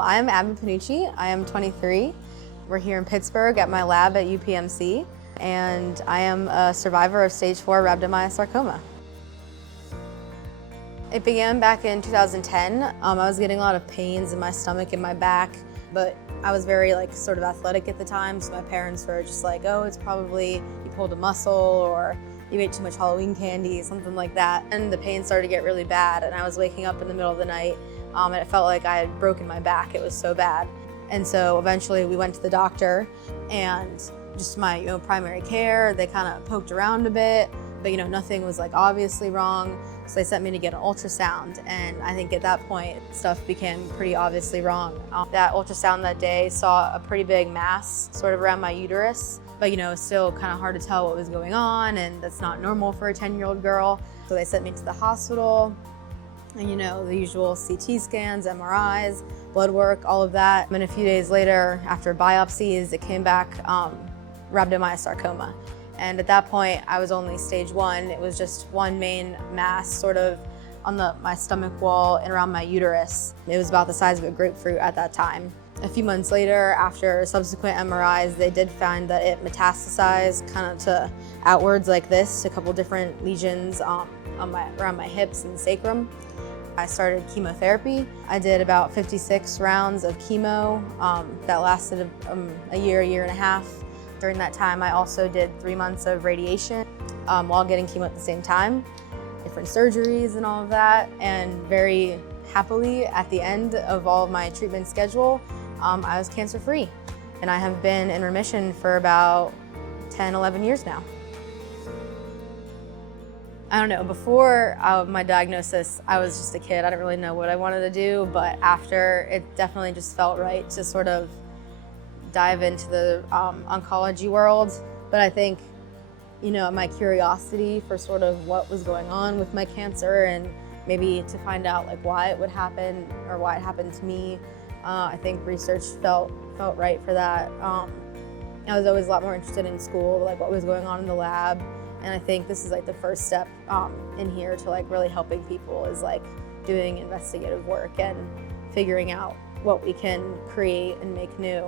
I'm Abbe Pannucci. I am 23. We're here in Pittsburgh at my lab at UPMC, and I am a survivor of stage 4 rhabdomyosarcoma. It began back in 2010. I was getting a lot of pains in my stomach and my back, but I was very sort of athletic at the time, so my parents were just like, oh, it's probably you pulled a muscle or you ate too much Halloween candy, something like that. And the pain started to get really bad, and I was waking up in the middle of the night, and it felt like I had broken my back. It was so bad. And so eventually we went to the doctor, and just my primary care, they kind of poked around a bit, but nothing was obviously wrong. So they sent me to get an ultrasound, and I think at that point stuff became pretty obviously wrong. That ultrasound that day saw a pretty big mass sort of around my uterus, but it's still kind of hard to tell what was going on, and that's not normal for a 10-year-old girl. So they sent me to the hospital, and the usual CT scans, MRIs, blood work, all of that. And a few days later, after biopsies, it came back rhabdomyosarcoma. And at that point, I was only stage 1. It was just one main mass sort of on my stomach wall and around my uterus. It was about the size of a grapefruit at that time. A few months later, after subsequent MRIs, they did find that it metastasized kind of to outwards like this, a couple different lesions around my hips and sacrum. I started chemotherapy. I did about 56 rounds of chemo that lasted a year and a half. During that time, I also did 3 months of radiation while getting chemo at the same time, different surgeries and all of that. And very happily, at the end of all of my treatment schedule, I was cancer-free. And I have been in remission for about 10, 11 years now. I don't know, before my diagnosis, I was just a kid. I didn't really know what I wanted to do, but after, it definitely just felt right to sort of dive into the oncology world. But I think, my curiosity for sort of what was going on with my cancer and maybe to find out why it would happen or why it happened to me, I think research felt right for that. I was always a lot more interested in school, what was going on in the lab. And I think this is the first step in here to really helping people is doing investigative work and figuring out what we can create and make new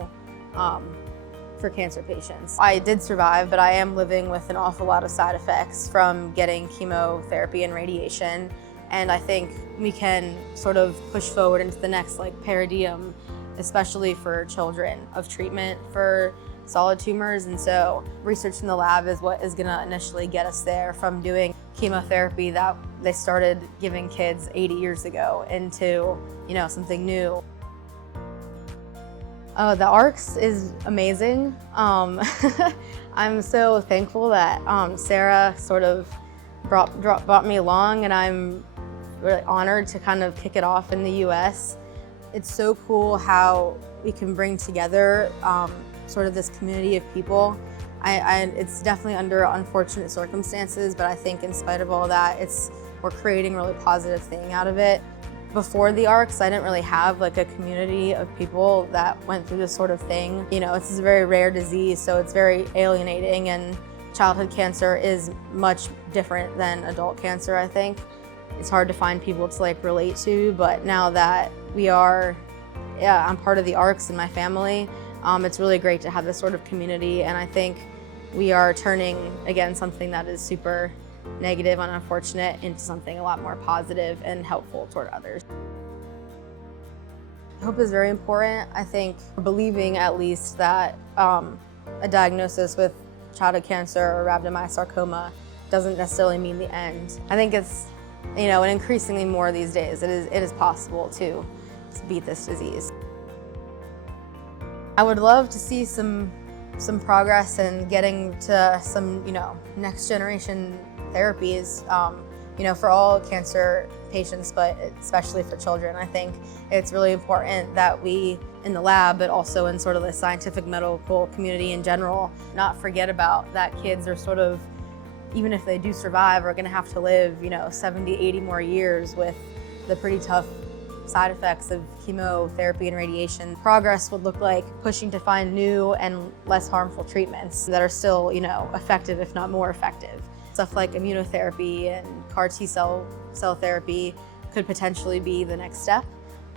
for cancer patients. I did survive, but I am living with an awful lot of side effects from getting chemotherapy and radiation. And I think we can sort of push forward into the next paradigm, especially for children, of treatment for solid tumors. And so research in the lab is what is gonna initially get us there, from doing chemotherapy that they started giving kids 80 years ago into something new. The ARCS is amazing. I'm so thankful that Sarah sort of brought me along, and I'm really honored to kind of kick it off in the US. It's so cool how we can bring together sort of this community of people. It's definitely under unfortunate circumstances, but I think in spite of all that, we're creating a really positive thing out of it. Before the ARCS, I didn't really have a community of people that went through this sort of thing. It's a very rare disease, so it's very alienating, and childhood cancer is much different than adult cancer, I think. It's hard to find people to relate to, but now that I'm part of the ARCS in my family, it's really great to have this sort of community, and I think we are turning, again, something that is super negative and unfortunate into something a lot more positive and helpful toward others. Hope is very important. I think believing at least that a diagnosis with childhood cancer or rhabdomyosarcoma doesn't necessarily mean the end. I think it's, and increasingly more these days, it is possible to beat this disease. I would love to see some progress in getting to some, next generation therapies, for all cancer patients, but especially for children. I think it's really important that we, in the lab, but also in sort of the scientific medical community in general, not forget about that kids are sort of, even if they do survive, are gonna have to live, 70, 80 more years with the pretty tough side effects of chemotherapy and radiation. Progress would look like pushing to find new and less harmful treatments that are still, effective, if not more effective. Stuff like immunotherapy and CAR T cell therapy could potentially be the next step.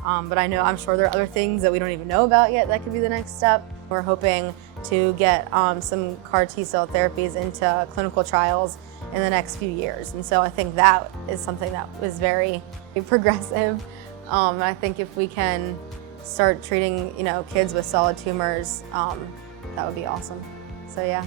But I'm sure there are other things that we don't even know about yet that could be the next step. We're hoping to get some CAR T-cell therapies into clinical trials in the next few years. And so I think that is something that is very progressive. And I think if we can start treating, kids with solid tumors, that would be awesome. So yeah.